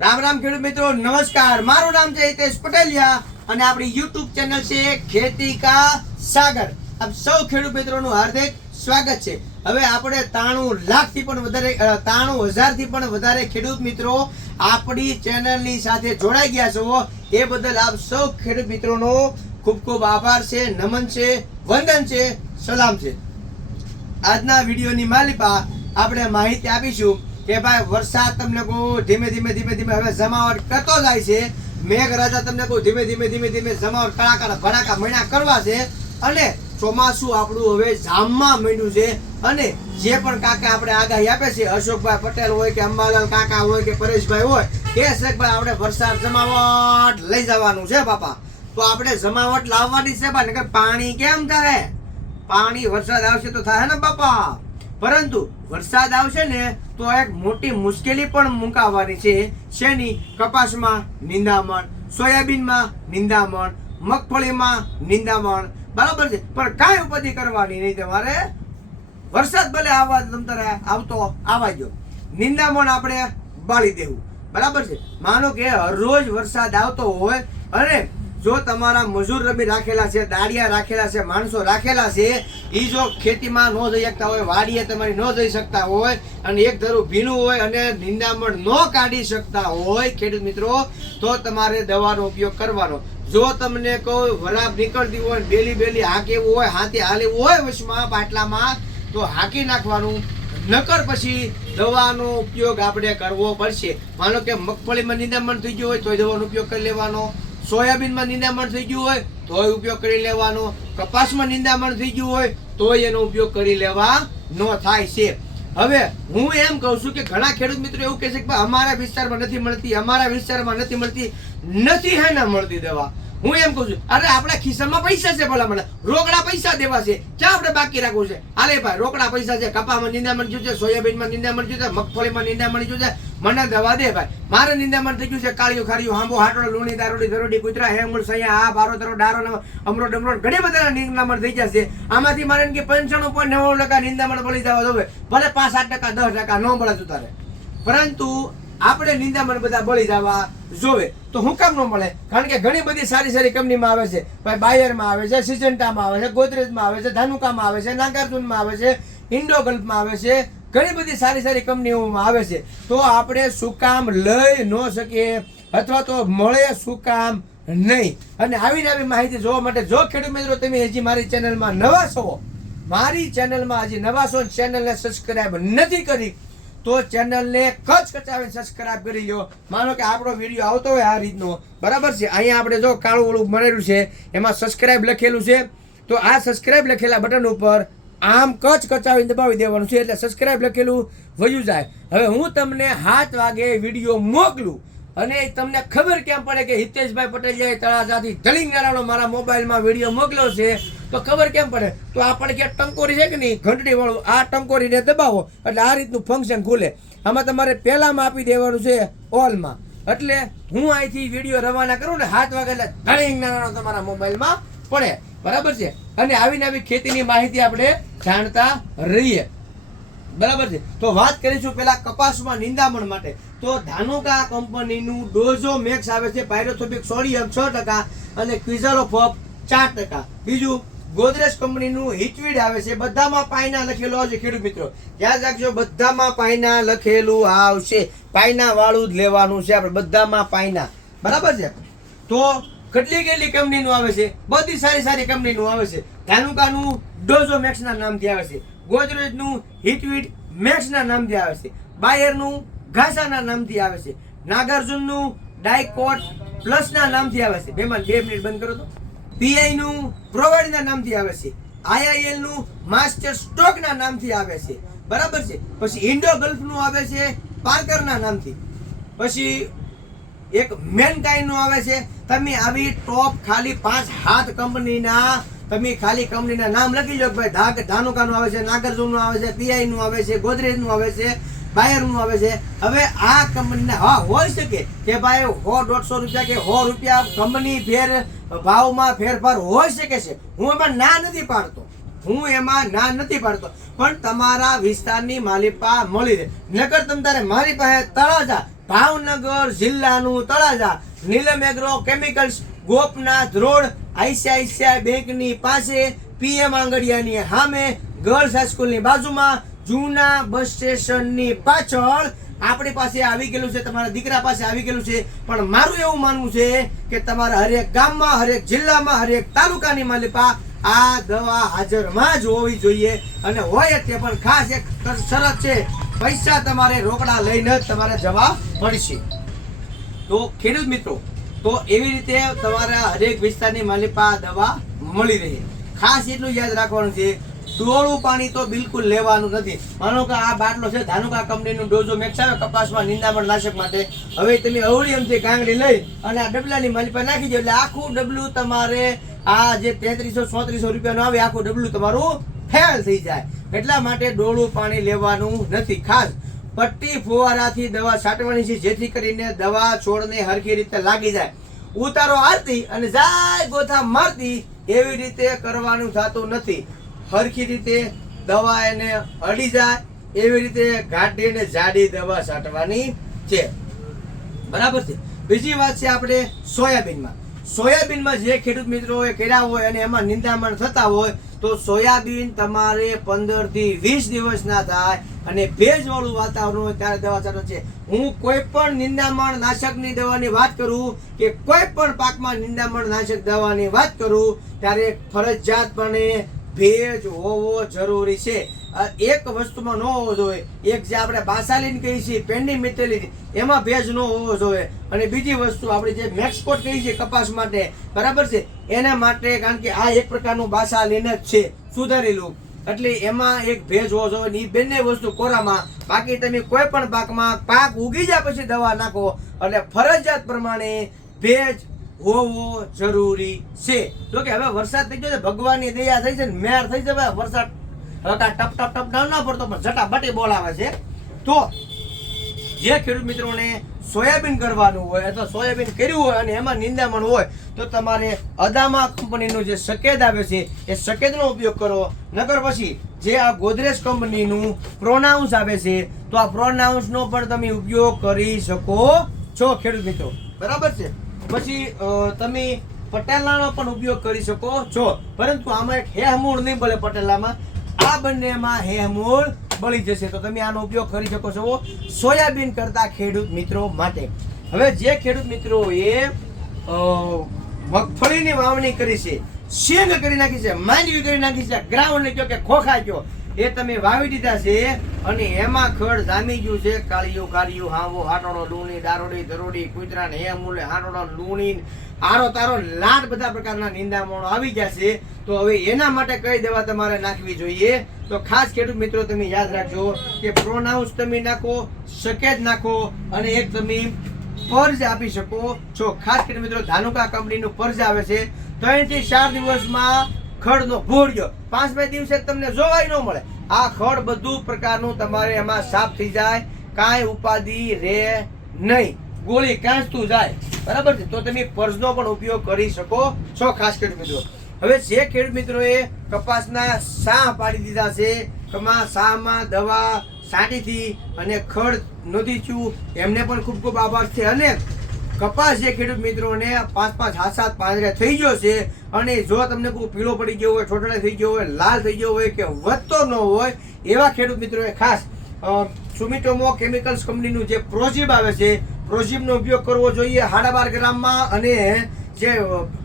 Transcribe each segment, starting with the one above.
રામ રામ ખેડૂત મિત્રો નમસ્કાર. મારું નામ છે હિતેશ પટેલિયા અને આપણી યુટ્યુબ ચેનલ છે ખેતી કા સાગર. આપ સૌ ખેડૂત મિત્રોનું હાર્દિક સ્વાગત છે. હવે આપણે તાણું લાખથી પણ વધારે અ, તાણું હજારથી પણ વધારે ખેડૂત મિત્રો આપણી ચેનલની સાથે જોડાઈ ગયા છો. એ બદલ આપ સૌ ખેડૂત મિત્રોનો ખૂબ ખૂબ આભાર છે નમન છે વંદન છે સલામ છે. આજના વિડીયોની માલિપા આપણે માહિતી આપીશું કે ભાઈ, વરસાદ તમને કહું ધીમે ધીમે ધીમે ધીમે હવે જમાવટ કરતો જાય છે. મેઘરાજા તમને કહું ધીમે ધીમે ધીમે ધીમે જમાવટ કડાકા ભડાકા મહિના કરવા છે. અને ચોમાસું આપણું હવે જામમાં માંડ્યું છે. અને જે પણ કાકા આપણે આગાહી આપે છે, અશોકભાઈ પટેલ હોય કે અંબાલાલ કાકા હોય કે પરેશભાઈ હોય, કે શેખભાઈ, આપણે વરસાદ જમાવટ લઈ જવાનું છે બાપા. તો આપણે જમાવટ લાવવાની છે ભાઈ પાણી કેમ થાય? પાણી વરસાદ આવશે તો થાય ને બાપા. પરંતુ વરસાદ આવશે ને તો એક મોટી મુશ્કેલી પણ મુકાવવાની છે. શેની? કપાસમાં નિંદામણ, સોયાબીનમાં નિંદામણ, મગફળીમાં નિંદામણ. બરાબર છે. પણ કાંઈ ઉપતિ કરવાની નહીં. તમારે વરસાદ ભલે આવવા તમારે આવતો આવવા જો નિંદામણ આપણે બાળી દેવું. બરાબર છે. માનો કે હરરોજ વરસાદ આવતો હોય અને જો તમારા મજૂર રબી રાખેલા છે, દાડિયા રાખેલા છે, માણસો રાખેલા છે એ જો ખેતીમાં ન જઈ શકતા હોય, વાડીએ તમારી ન જઈ શકતા હોય, અને એક ધરું ભીનું હોય અને નિંદામણ ન કાઢી શકતા હોય, ખેડૂત મિત્રો, તો તમારે દવાનો ઉપયોગ કરવાનો. જો તમને કોઈ વરાબ નીકળતી હોય, બેલી બેલી હાંકેવું હોય, હાથે હાલેવું હોય વચમાં પાટલામાં તો હાંકી નાખવાનું. નકર પછી દવાનો ઉપયોગ આપણે કરવો પડશે. માનો કે મગફળીમાં નિંદામણ થઈ ગયું હોય, તોય દવાનો ઉપયોગ કરી લેવાનો. સોયાબીનમાં નિંદામણ થઈ ગયું હોય, તોય ઉપયોગ કરી લેવાનો. કપાસમાં નિંદામણ થઈ ગયું હોય, તોય એનો ઉપયોગ કરી લેવા નો થાય છે. હવે હું એમ કહું છું કે ઘણા ખેડૂત મિત્રો એવું કહે છે કે અમારા વિસ્તારમાં નથી મળતી, અમારા વિસ્તારમાં નથી મળતી, નથી હે ના મળતી દવા. હું એમ કહું છું, અરે આપણા ખિસ્સામાં પૈસા છે ભલા મને રોકડા પૈસા દેવા છે. ક્યાં આપણે બાકી રાખવું છે? હાલે ભાઈ, રોકડા પૈસા છે કપામાં નિંદામણ થયું છે, સોયાબીનમાં નિંદામણ થયું છે, મગફળીમાં નિંદામણ થયું છે મને દવા દે ભાઈ. મારે નિંદામણ થઈ ગયું છે કાળિયું ખારિયું હાંબો હાટડો લુણી, દારૂડી દરોડી કૂતરા હેમુલ સૈયા, આ બારો તરો ડારો અમરો, ડમરો, ઘણી બધા નિંદામણ થઈ જશે આમાંથી મારે કે પંચાણું પોઈન્ટ નવ્વાણું ટકા નિંદામણ મળી જવા દોવે ભલે પાંચ આઠ ટકા, દસ ટકા, ન મળે તારે. પરંતુ આપણે નિંદામણ બધા બળી જવા જોવે. તો હું કામ ન મળે? કારણ કે ઘણી બધી સારી સારી કંપનીમાં આવે છે. ભાઈ બાયરમાં આવે છે, સિજન્ટામાં આવે છે, ગોદરેજમાં આવે છે, ધાનુકામાં આવે છે, નાગાર્જુનમાં આવે છે ઇન્ડોગલ્ફમાં આવે છે ઘણી બધી સારી સારી કંપનીઓમાં આવે છે. તો આપણે શું કામ લઈ ન શકીએ અથવા તો મળે શું કામ નહીં. અને આવી માહિતી જોવા માટે જો ખેડૂત મિત્રો તમે હજી મારી ચેનલમાં નવા છો, મારી ચેનલમાં હજી નવા છો ચેનલને સબસ્ક્રાઇબ નથી કરી, તો ચેનલને કચ કચાવીને સબસ્ક્રાઇબ કરી લો માનો કે આપણો વીડિયો આવતો હોય આ રીતનો. બરાબર છે? અહીંયા આપણે જો કાળું ઓળું બનેલું છે, એમાં સબસ્ક્રાઇબ લખેલું છે. તો આ સબસ્ક્રાઇબ લખેલા બટન ઉપર આમ કચ કચાવીને દબાવી દેવાનું છે એટલે સબસ્ક્રાઇબ લખેલું વયું જાય. હવે હું તમને સાત વાગે વીડિયો મોકલું અને તમને ખબર કેમ પડે કે હિતેશભાઈ પટેલિયાએ તળાજાથી ધલિંગારાનો મારા મોબાઈલમાં વીડિયો મોકલ્યો છે, તો ખબર કેમ પડે? તો આપણે જે ટંકોરી છે કે નહીં? ઘંટડીવાળું આ ટંકોરીને દબાવો, એટલે આ રીતનું ફંક્શન ખુલે. આમાં તમારે પહેલામાં આપી દેવાનું છે ઓલમાં. એટલે હું અહીંથી વીડિયો રવાના કરું ને હાથ વાગે એટલે ધલિંગારાનો તમારા મોબાઈલમાં પડે. બરાબર છે? અને આવી ખેતીની માહિતી આપણે જાણતા રહીએ. બરાબર છે? તો વાત કરીશું પેલા કપાસમાં નિંદામણ માટે. તો ધાનુકા કંપનીનું ડોઝો મેક્સ આવે છે પાયરોથોપિક સોડિયમ છ ટકા અને ક્વિઝાલો ફોપ ચાર ટકા. બીજું, ગોદરેજ કંપનીનું હિટવીડ આવે છે. બધામાં પાયના લખેલું આવશે. ખેડૂત મિત્રો, યાદ રાખજો, બધામાં પાયના લખેલું આવશે. પાયના વાળું જ લેવાનું છે આપણે. બધામાં પાયના. બરાબર છે? તો કેટલી કેટલી કંપનીનું આવે છે? બધી સારી સારી કંપનીનું આવે છે. ધાનુકાનું ડોઝો મેક્સના નામથી આવે છે. ગોદરેજનું હિટવીટ મેક્સના નામથી આવે છે. બાયરનું ઘાસાના નામથી આવે છે. નાગાર્જુનનું ડાયકોટ પ્લસના નામથી આવે છે. બેમાં બે મિનિટ બંધ કરો તો. પીઆઈનું પ્રોવાઇડના નામથી આવે છે. આઈઆઈએલનું માસ્ટર સ્ટોકના નામથી આવે છે. બરાબર છે? પછી ઇન્ડો ગલ્ફનું આવે છે પાર્કરના નામથી. પછી એક મેનનું આવે છે. તમે આવી ટોપ ખાલી પાંચ હાથ કંપનીના તમે ખાલી કંપનીના નામ લખી લો ભાઈ ધાક ધાનુકા આવે છે, નાગાર્જુન આવે છે, પીઆઈ નું આવે છે, ગોદરેજનું આવે છે, બાયરનું આવે છે. હવે આ કંપનીના હા હોઈ શકે કે ભાઈ સો દોઢસો રૂપિયા કે સો રૂપિયા કંપની ફેર, ભાવમાં ફેરફાર હોઈ શકે છે. હું એમાં ના નથી પાડતો. હું એમાં ના નથી પાડતો. પણ તમારા વિસ્તારની માલિપા મળી રહે. નકર તમ તારે મારી પાસે તળાજા ભાવનગર જિલ્લાનું Talaja, Neelam agro chemicals Gopnath road, ICICI બેંકની પાસે પીએમ આંગડિયાની સામે ગર્લ્સ હાઈસ્કૂલની બાજુમાં જૂના બસ સ્ટેશનની પાછળ આપણી પાસે આવી ગયેલું છે, તમારા દીકરા પાસે આવી ગયેલું છે. પણ મારું એવું માનવું છે કે તમારા હરેક ગામમાં, હરેક જિલ્લામાં, હરેક તાલુકાની માલિપા આ દવા હાજરમાં જ હોવી જોઈએ. અને હોય તે પણ ખાસ એક શરત છે, પૈસા તમારે રોકડા લઈને જ તમારે જવા પડશે તો ખેડૂત મિત્રો, તો એવી રીતે તમારા હરેક વિસ્તારની માલિપા દવા મળી રહે. ખાસ એટલું યાદ રાખવાનું છે ડોળું પાણી તો બિલકુલ લેવાનું નથી. માનો કે આ બાટલો છે, ધાનુકા કંપનીનું ડોઝો મેક્સ આવે કપાસમાં નિંદામણ નાશક માટે. હવે તમે અવળી એમથી ગાંગડી લઈ અને આ ડબલાની માલિપા નાખી દો એટલે આખું ડબલું તમારે આ જે તેત્રીસો, ચોત્રીસો રૂપિયાનું આવે, આખું ડબલું તમારું ફેલ થઈ જાય. એટલા માટે ડોળું પાણી લેવાનું નથી. ખાસ પટ્ટી ફુવારાથી દવા છાંટવાની છે, જેથી કરીને દવા છોડને હરખી રીતે લાગી જાય. ઉતારો આરતી અને જાય ગોથા મારતી, એવી રીતે કરવાનું થતું નથી. હરખી રીતે દવા એને અડી જાય, એવી રીતે ઘાટી અને જાડી દવા છાંટવાની છે. બરાબર છે? બીજી વાત છે આપણે સોયાબીનમાં. સોયાબીનમાં જે ખેડૂત મિત્રોએ કર્યા હોય અને એમાં નિંદામણ થતા હોય તો સોયાબીન તમારે પંદરથી વીસ દિવસ ના થાય અને ભેજવાળું વાતાવરણ હોય ત્યારે દવા ચાલુ છે. હું કોઈ પણ નિંદામણ નાશકની દવાની વાત કરું કે કોઈ પણ પાકમાં નિંદામણ નાશક દવાની વાત કરું ત્યારે ફરજિયાતપણે ભેજ હોવો જરૂરી છે. એક વસ્તુમાં ન હોવો જોઈએ. એક જે આપણે બાસાલીન કહીએ છીએ, પેન્ડી મિતેલીન એમાં ભેજ ન હોવો જોઈએ. અને બીજી વસ્તુ આપણે જે મેક્સકોટ કહીએ છીએ કપાસ માટે, બરાબર છે? એના માટે કારણ કે આ એક પ્રકારનું બાસાલીન જ છે, સુધારેલું. એટલે એમાં એક ભેજ હોવો જોઈએ એ બંને વસ્તુ કોરામાં. બાકી તમે કોઈ પણ પાકમાં પાક ઉગી જાય પછી દવા નાખો. એટલે ફરજિયાત પ્રમાણે ભેજ હોવો જરૂરી છે. જો કે હવે વરસાદ થઈ ગયો છે, ભગવાનની દયા થઈ છે ને મેર થઈ છે વરસાદ કાંઈ ટપ ટપ ટપ ન ના પડતો, પણ ઝટાબટી બોલાવે છે. તો જે ખેડૂત મિત્રોને સોયાબીન કરવાનું હોય અથવા સોયાબીન કર્યું હોય અને એમાં નિંદામણ હોય, તો તમારે અદામા કંપનીનું જે સકેદ આવે છે, એ સકેદનો ઉપયોગ કરો. નકર પછી જે આ ગોદરેજ કંપનીનું પ્રોનાઉન્સ આવે છે, તો આ પ્રોનાઉન્સનો પણ તમે ઉપયોગ કરી શકો છો, ખેડૂત મિત્રો. બરાબર છે? પછી તમે પટેલાનો પણ ઉપયોગ કરી શકો છો. પરંતુ આમાં એક હેહમૂળ નહીં ભલે પટેલામાં આ બંનેમાં હેમૂળ બળી જશે. તો તમે આનો ઉપયોગ કરી શકો છો સોયાબીન કરતા ખેડૂત મિત્રો માટે. હવે જે ખેડૂત મિત્રો એ મગફળીની વાવણી કરી છે, શેંગ કરી નાખી છે, માંડવી કરી નાખી છે ગ્રાઉન્ડ ને કે ખોખા કયો એ તમે વાવી દીધા છે અને એમાં ખડ જામી ગયું છે. કાળિયું કાળિયું હાવો હાટોડો લૂણી દારોડી દરોડી, કુતરા ને હે મૂલે હાટોડો લૂણી આરો તારો લાટ બધા પ્રકારના નિંદામણો આવી ગયા છે. તો હવે એના માટે કઈ દવા તમારે નાખવી જોઈએ? તો ખાસ ખેડૂત મિત્રો તમે યાદ રાખજો કે પ્રોનાઉન્સ તમે નાખો શકેજ નાખો અને એક તમે ફર્જ આપી શકો. છો ખાસ કરીને મિત્રો ધાનુકા કંપનીનું ફર્જ આવે છે. ત્રણથી ચાર દિવસમાં ખડનો પાંચ પાંચમા દિવસે તમને જોવાય ન મળે. આ ખડ બધું પ્રકારનું તમારે એમાં સાફ થઈ જાય. કાંઈ ઉપાધિ રહે નહીં. ગોળી કાંચતું જાય. બરાબર છે? તો તમે પર્જનો પણ ઉપયોગ કરી શકો છો ખાસ ખેડૂત મિત્રો. હવે જે ખેડૂત મિત્રોએ કપાસના સાહ પાડી દીધા છે કમા સાહમાં દવા છાંટીથી અને ખડ નથી છું એમને પણ ખૂબ ખૂબ આભાર છે. અને કપાસ જે ખેડૂત મિત્રોને પાંચ પાંચ સાત સાત પાંદડે થઈ ગયો છે અને જો તમને કોઈ પીળો પડી ગયો હોય છોટડા થઈ ગયો હોય, લાલ થઈ ગયો હોય કે વધતો ન હોય, એવા ખેડૂત મિત્રોએ ખાસ સુમિટોમો કેમિકલ્સ કંપનીનું જે પ્રોજીબ આવે છે, પ્રોજીબનો ઉપયોગ કરવો જોઈએ સાડા બાર ગ્રામમાં અને જે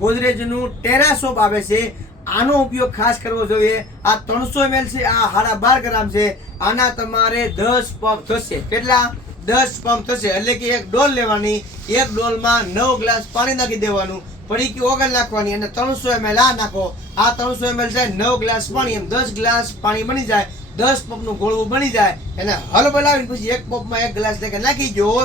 ગોદરેજનું ટેરાસોપ આવે છે, આનો ઉપયોગ ખાસ કરવો જોઈએ. આ ત્રણસો એમએલ છે, આ સાડા બાર ગ્રામ છે. આના તમારે દસ પગ થશે. કેટલા? દસ પંપ થશે. એટલે કે એક ડોલ લેવાની, એક ડોલમાં નવ ગ્લાસ પાણી નાખી દેવાનું. પડીકી ઓગળ નાખવાની અને ત્રણસો એમએલ આ નાખો. આ ત્રણસો એમએલ થાય નવ ગ્લાસ પાણી. એમ દસ ગ્લાસ પાણી બની જાય. દસ પંપનું ગોળવું બની જાય. એને હલ બોલાવીને પછી એક પંપમાં એક ગ્લાસ લેખે નાખી જુઓ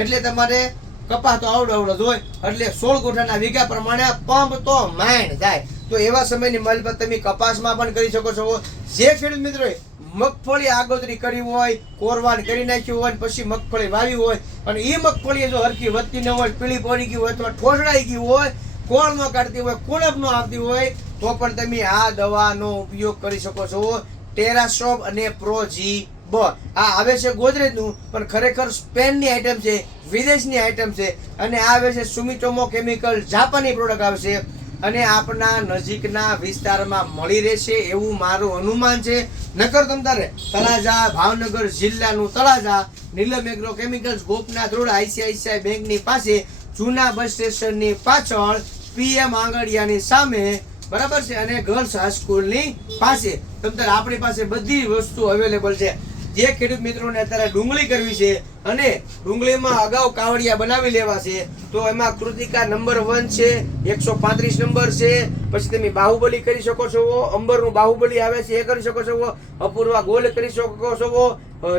એટલે તમારે કપાસ તો આવડો આવડો જ હોય. એટલે સોળ ગોઠાના વીઘા પ્રમાણે પંપ તો માઇન્ડ જાય. તો એવા સમયની મલબત તમે કપાસમાં પણ કરી શકો છો. જે ખેડૂત મિત્રોએ મગફળી આગોતરી કરી હોય કોરવાન કરી નાખ્યું હોય પછી મગફળી વાવી હોય અને એ મગફળી જો હરખી વધતી ન હોય, પીળી પડી ગઈ હોય, અથવા ઠોસડાઈ ગઈ હોય, કોળ ન કાઢતી હોય કુણપ ન આવતી હોય, તો પણ તમે આ દવાનો ઉપયોગ કરી શકો છો. ટેરાસોપ અને પ્રોજી બ આ આવે છે ગોદરેજનું, પણ ખરેખર સ્પેનની આઈટમ છે, વિદેશની આઈટમ છે અને આવે છે સુમિટોમો કેમિકલ, જાપાની પ્રોડક્ટ આવે છે. અને આપના નજીકના વિસ્તારમાં મળી રહેશે એવું મારું અનુમાન છે. નકર તમતારે તળાજા, ભાવનગર જિલ્લાનું Talaja, Neelam agro chemicals Gopnath road, ICICI બેંકની પાસે, જૂના બસ સ્ટેશનની પાછળ પીએમ આંગડિયાની સામે, બરાબર છે, અને ગર્લ્સ હાઈસ્કૂલની પાસે. તમતારે આપણી પાસે બધી વસ્તુ અવેલેબલ છે. જે ખેડૂત મિત્રોને અત્યારે ડુંગળી કરવી છે અને ડુંગળીમાં અગાઉ કાવડિયા બનાવી લેવા છે, તો એમાં કૃતિકા નંબર વન છે, એકસો પાંત્રીસ નંબર છે, પછી તમે બાહુબલી કરી શકો છો, અંબરનું બાહુબલી આવે છે, એ કરી શકો છો, અપૂર્વા ગોલ કરી શકો છો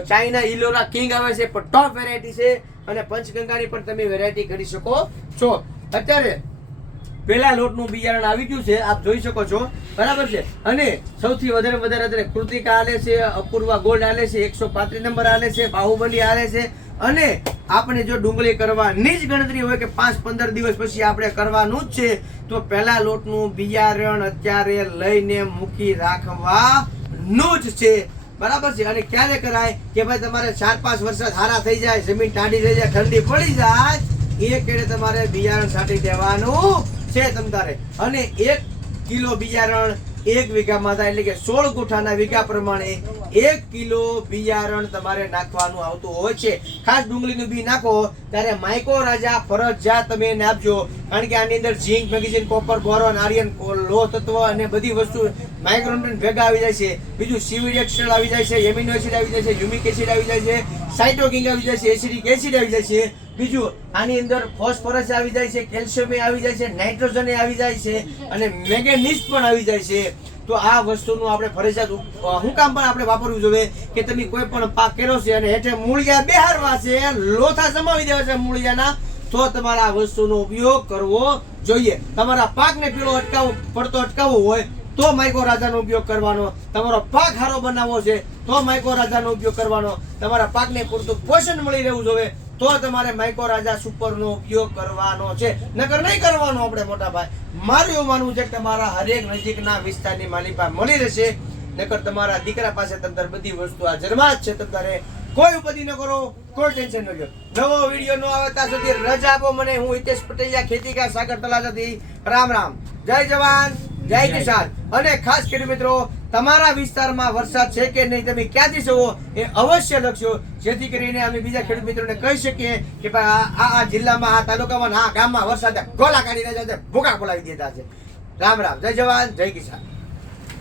ચાઇના ઇલોરા કિંગ આવે છે, પણ ટોપ વેરાયટી છે, અને પંચગંગાની પણ તમે વેરાયટી કરી શકો છો. અત્યારે પેલા લોટનું બિયારણ આવી ગયું છે, આપ જોઈ શકો છો. બરાબર છે? અને સૌથી વધારે વધારે અત્યારે કૃતિકા આલે છે, અપૂર્વા ગોલ્ડ આલે છે, એકસો પાંત્રીસ નંબર આલે છે, બાહુબલી આલે છે. અને આપણે જો ડુંગળી કરવાની જ ગણતરી હોય કે પાંચ પંદર દિવસ પછી આપણે કરવાનું જ છે, તો પહેલા લોટનું બિયારણ અત્યારે લઈને મૂકી રાખવાનું જ છે. બરાબર છે? અને ક્યારે કરાય? કે ભાઈ તમારે ચાર પાંચ વરસાદ હારા થઈ જાય, જમીન ટાઢી થઈ જાય, ઠંડી પડી જાય, એ કેડે તમારે બિયારણ છાંટી દેવાનું છે તમતારે અને એક કિલો બિયારણ એક વીઘામાં થાય, એટલે કે સોળ ગુઠાના વીઘા પ્રમાણે એક કિલો બિયારણ તમારે નાખવાનું આવતું હોય છે. ખાસ ડુંગળીનું બી નાખો, ત્યારે માઇકો રાજા ફરજિયાત તમે એને આપજો. કારણ કે આની અંદર zinc magnesium copper, boron, iron લો તત્વ અને બધી વસ્તુ માઇક્રોન્યુટ્રન્ટ ભેગા આવી જાય છે બીજું સીવીડેક્સ્ટ્રલ આવી જાય છે એમિનો એસિડ આવી જાય છે યુમિક એસિડ આવી જાય છે સાઇટોકિંગ આવી જાય છે એસિડિક એસિડ આવી જાય છે બીજું આની અંદર ફોસ્ફરસ આવી જાય છે કેલ્શિયમ આવી જાય છે નાઇટ્રોજન આવી જાય છે અને મેગેનિઝ પણ આવી જાય છે તો આ વસ્તુનું આપણે ફરજિયાત હું કામ પણ આપણે વાપરવું જોઈએ કે તમે કોઈ પણ પાક કર્યો છે અને હેઠે મૂળિયા બેહારવા છે લોથા જમાવી દેવા છે મૂળિયાના તો તમારે આ વસ્તુનો ઉપયોગ કરવો જોઈએ તમારા પાકને પીળો અટકાવવો પડતો અટકાવવો હોય તો માઇકો રાજાનો ઉપયોગ કરવાનો, તમારો પાક સારો બનાવવો છે, તો માઇકો રાજાનો ઉપયોગ કરવાનો. તમારા પાકને પૂરતું પોષણ મળી રહેવું જોઈએ, તો તમારે માઇકો રાજા સુપરનો ઉપયોગ કરવાનો છે. નકર નહીં કરવાનો આપણે મોટા ભાઈ. મારું એવું માનવું છે કે તમારા હરેક નજીકના વિસ્તારની માલિકા મળી રહેશે. નકર તમારા દીકરા પાસે તમતાર બધી વસ્તુ હાજરમાં જ છે. તમતારે કોઈ ઉપાધિ ન કરો, કોઈ ટેન્શન ન લો. નવો વીડિયો ન આવે ત્યાં સુધી રજા આપો મને. હું હિતેશ પટેલિયા ખેતીકા સાગર તલાજાથી રામ રામ. જય જવાન. જય કિસાન. અને ખાસ કરી મિત્રો, તમારા વિસ્તારમાં વરસાદ છે કે નહીં, તમે ક્યાંથી છો એ અવશ્ય લખશો જેથી કરીને અમે બીજા ખેડૂત મિત્રોને કહી શકીએ કે ભાઈ, આ આ- જિલ્લામાં, આ તાલુકામાં આ ગામમાં વરસાદ ગોલા કાઢી છે ભૂકા ખોલાવી દેતા છે. રામ રામ. જય જવાન, જય કિસાન.